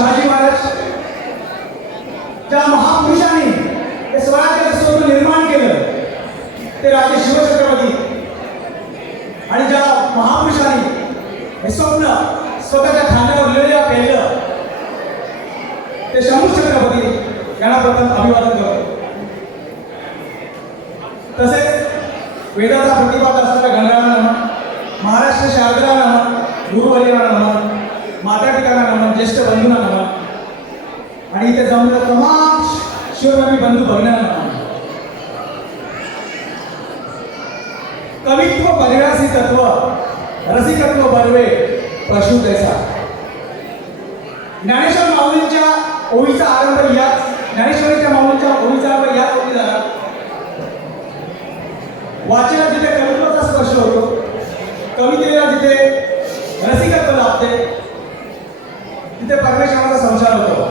शहाजी महाराज ज्या महापुरुषांनी हे स्वराज्याचं स्वप्न निर्माण केलं ते राजे शिवछत्रपती, आणि ज्या महापुरुषांनी हे स्वप्न स्वतःच्या खांद्यावर लिहिलेलं पेललं ते शंभू छत्रपती यांना प्रथम अभिवादन करतो. तसेच वेदाचा प्रतिपादक असणाऱ्या गणरायांना नमन, महाराष्ट्र शारदाला नमन, गुरुवर्यांना नमन, माता पितांना नमन, ज्येष्ठ बंधूंना नमन, आणि इथे जमलेल्या तमाम शिवप्रेमी बंधू भगिनींना नमन. कवित्व परिहासी तत्व रसिकत्व बर्वे पशु तैसा. ज्ञानेश्वर माऊलींच्या ओळीचा आरंभ याच ज्ञानेश्वरीच्या माऊलींच्या ओळीचा आरंभ याच ओळी झाला. वाचनात जिथे कवित्वाचा स्पर्श होतो, कवितेला जिथे रसिकत्व लाभते, तिथे परमेश्वराचा संसार होतो.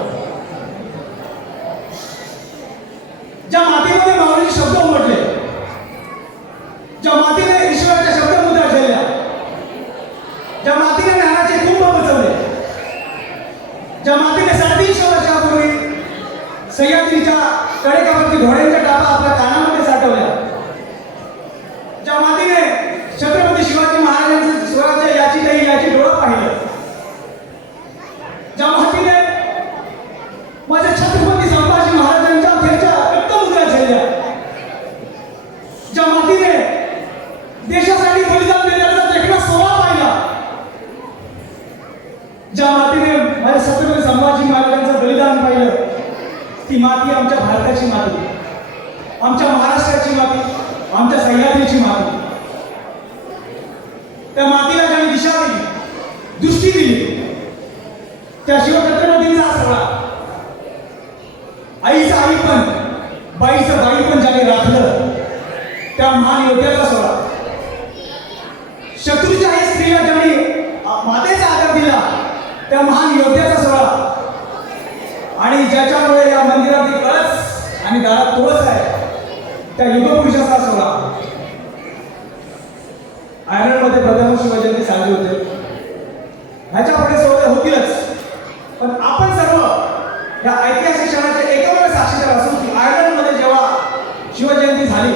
ज्या मातीमध्ये माऊलीचे शब्द उमटले, ज्या मातीने ईश्वराच्या शब्दमुद्रा झेलल्या, ज्या मातीने ज्ञानाचे कुंभ बसवले, ज्या मातीने 350 वर्षापूर्वी सह्याद्रीच्या कडेकावरती घोड्यांच्या टापा आपल्या कानामध्ये साठवल्या, ज्या मातीने छत्रपती शिवाजी महाराजांचं स्वराज्य याची डोळं पाहिलं, ज्या मातीने माझ्या छत्रपती संभाजी महाराजांच्या अखेरच्या रक्तमुद्रा झेलल्या, ज्या मातीने देशासाठी बलिदान देण्याचा देखणा सोहळा पाहिला, ज्या मातीने माझ्या छत्रपती संभाजी महाराजांचं बलिदान पाहिलं, ती माती आमच्या भारताची माती, आमच्या महाराष्ट्राची माती, आमच्या सह्याद्रीची माती. त्या मातीला ज्यांनी दिशा दिली, दृष्टी दिली, त्या शिवछत्रपतींचा हा सोहळा. आईचं आईपण, बाईचं बाईपण ज्याने राखलं, त्या महान योद्ध्याचा सोहळा. शत्रूच्या आई स्त्रीला ज्यांनी मातेचा आदर दिला, त्या महान योद्ध्याचा सोहळा. आणि ज्याच्यामुळे या मंदिरात कळस आणि दारात तुळस आहे, त्या युगपुरुषाचा सोहळा. आयर्लंडमध्ये प्रथम शिवजयंती साजरी होते. ह्याच्या पुढे सोहळे होतीलच, पण आपण सर्व या ऐतिहासिक क्षणाचे एकमेव साक्षीदार असून की आयर्लंडमध्ये जेव्हा शिवजयंती झाली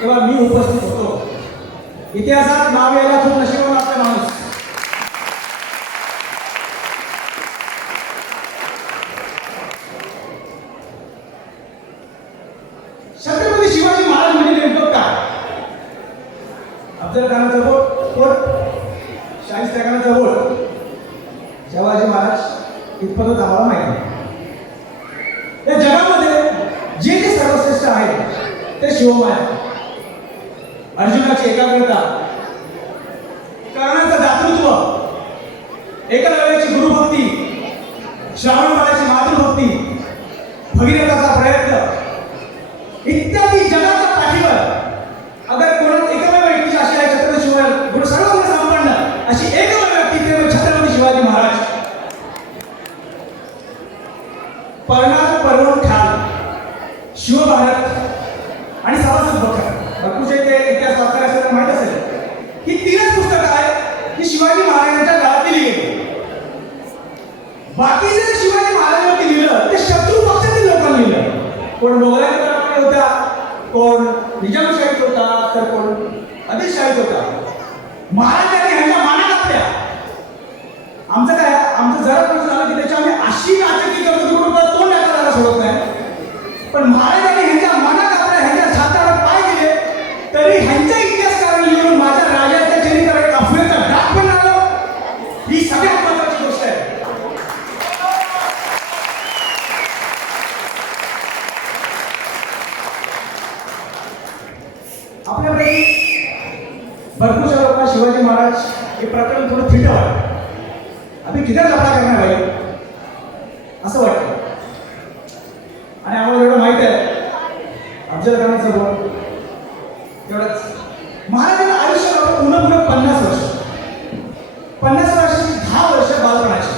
तेव्हा मी उपस्थित होतो. इतिहासात नाव यायला खूप नशिबान असला माणूस. छत्रपती शिवाजी महाराज म्हणजे नेमकं काय? अफजल खानाचा बोट, शाहिस्ते खानाचा बोट, शिवाजी महाराज इतपतच आम्हाला माहिती आहे. या जगामध्ये जे जे सर्वश्रेष्ठ आहे ते शिवमय आहे. अर्जुनाची एकाग्रता, कर्णाचं दातृत्व, एकलव्याची गुरुभक्ती, श्रावणबाळाची मातृभक्ती, भगीरथाचा प्रयत्न इत्यादी जगाच्या पाठीवर अगर कोणात एकमेव व्यक्ती अशी आहे छत्रपती शिवाजी गुरु सर्व गुण संपन्न अशी एकमेव व्यक्ती ते छत्रपती शिवाजी महाराज. पर्णात पर्वण ठाल, शिवभारत आणि सभासद बखर. भरपूरचे ते इतिहास वाचणारे असं माहित असेल ही 3च पुस्तकं आहेत की शिवाजी महाराजांच्या काळात लिहिली गेली. बाकी जे शिवाजी महाराजांवरती लिहिलं ते शत्रू पक्षातील लोकांनी लिहिलं. कोण मोगलांच्या दरबारी होता, कोण निजामशाहीत होता, तर कोण आदिलशाहीत होता. महाराजांनी ह्यांच्या माना कापल्या. आमचं काय, आमचं जरा प्रश्न झालं की त्याच्या आम्ही अशी नाचकी करतो की कुठं तोंड टाकायला सोडत नाही. पण महाराजांनी ह्यांच्या माना कापल्या, ह्यांच्या छातावर पाय दिले, तरी ह्यांचा इतिहासकार लिहून माझ्या राजाच्या चरित्रावर एक अफवेचा डाग पण आला. ही सगळ्यात महत्वाची गोष्ट आहे. आपल्यापैकी भरपूरशा लोकांना शिवाजी महाराज हे प्रकरण थोडं थिट वाटतं. आम्ही किती लफडा करणार आहे असं वाटतं. आणि आम्हाला एवढं माहित आहे अफजल खानाचं बोट तेवढंच. महाराजांना आयुष्य पुन्हा 50 वर्ष, 50 वर्षाची 10 वर्ष बालपणाची.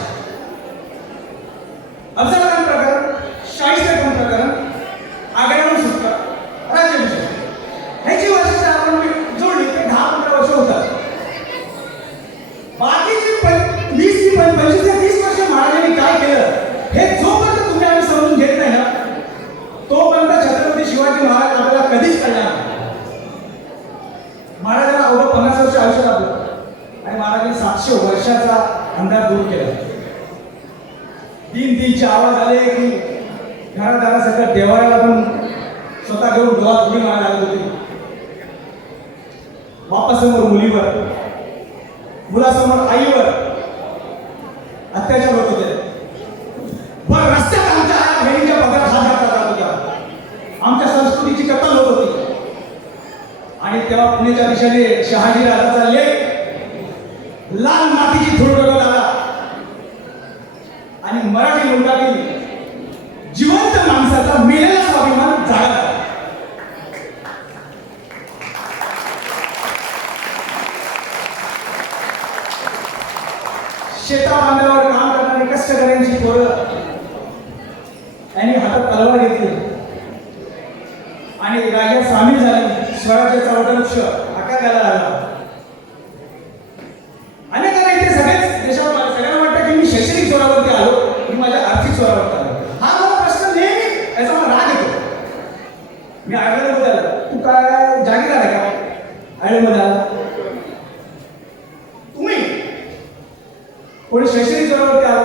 अफजल खान प्रकरण, शाहिस्ते खान प्रकरण, आग्र्याहून सुटका, राज्याभिषेक, ह्याची वर्ष आपण जोडली ते 10-15 वर्ष होतात. बाकीची 20 ते 25 ते 30 वर्ष महाराजांनी काय केलं महाराजांनी 700 वर्षाचा अंधार दूर केला. तीनचे आवाज आले की घरादारासकट देवाऱ्याला पण स्वतः घेऊन डोळ्यात उडी मारायला लागत होती. बापासमोर मुलीवर, मुलासमोर आईवर अत्याचार होत होते. पण रस्त्यात आमच्या आया बहिणीच्या पदरात हात घातला जात होता. आमच्या संस्कृतीची कत्तल होत होती. आणि तेव्हा पुण्याच्या दिशेने शहाजी राजाचा लेख लाल मातीची धूळ डोक्यात आला आणि मराठी मुलगातील जिवंत माणसाचा मेलेला स्वाभिमान जागा. शेता बांधावर काम करणारी कष्टकऱ्यांची पोरं यांनी हातात तलवार घेतली आणि राज्यात सामील झाली. स्वराज्याचा वटवृक्ष आकाराला लागला. अनेकांना इथे सगळेच देशावर सगळ्यांना वाटतं की मी शैक्षणिक जोरावरती आलो, मी माझ्या आर्थिक जोरावरती आलो. हा मला प्रश्न नेहमी याचा मला राग येतो. मी आयर्लंडमध्ये आलो, तू काय जागीरदार आहे का? आयर्लंडमध्ये आला तुम्ही, कोणी शैक्षणिक जोरावरती आला,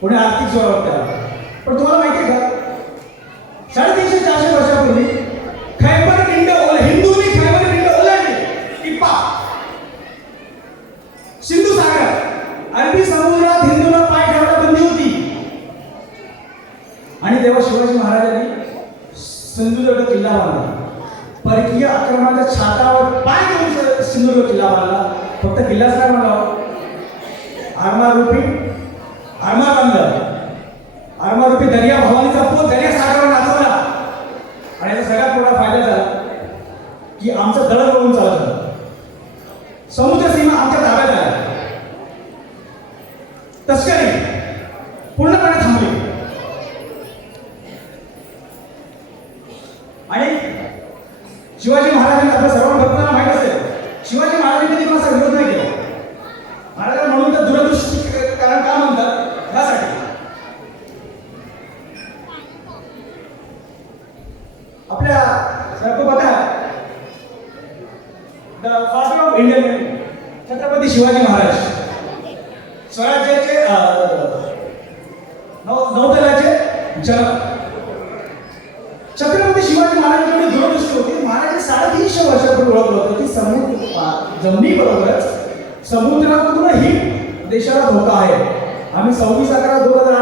कोणी आर्थिक जोरावरती आला. पण तुम्हाला माहिती आहे का, 350-400 वर्षापूर्वी खैबर खिंड हिंदूंनी खैबर खिंड ओलांडली. टिप्पा सिंधू सागर अरबी समुद्रात हिंदूंना पाय ठेवायला बंदी होती. आणि तेव्हा शिवाजी महाराजांनी सिंधुदुर्ग किल्ला बांधला. परकीय आक्रमणाच्या छातावर पाय घेऊन सिंधुदुर्ग किल्ला बांधला. फक्त किल्लाच काय बांधला, आरमार बांधलं. आरमारूपी दर्या भवानीचा पूर दर्या सागरावर नाचवला. आणि याचा सगळ्यात मोठा फायदा झाला की आमचं दळणवळण चालत झालं. समुद्र सीमा आमच्या ताब्यात आल्या. तस्करी पूर्णपणे थांबली. आणि शिवाजी महाराजांनी, आपल्या सर्व भक्तांना माहित असेल, शिवाजी महाराजांनी कधी असा विरोध नाही केला. महाराज म्हणून तर दूरदृष्टी कारण का म्हणतात, यासाठी आपल्या सबको पता है the father of Indian navy Chhatrapati Shivaji Maharaj स्वराज्याचे नौदलाचे जनक. छत्रपती शिवाजी महाराजांकडे दूरदृष्टी होती. महाराज 350 वर्षापूर्वी ओळखलं होतं की जमिनीबरोबरच समुद्रातूनही देशाला धोका आहे. आम्ही 26/11/2008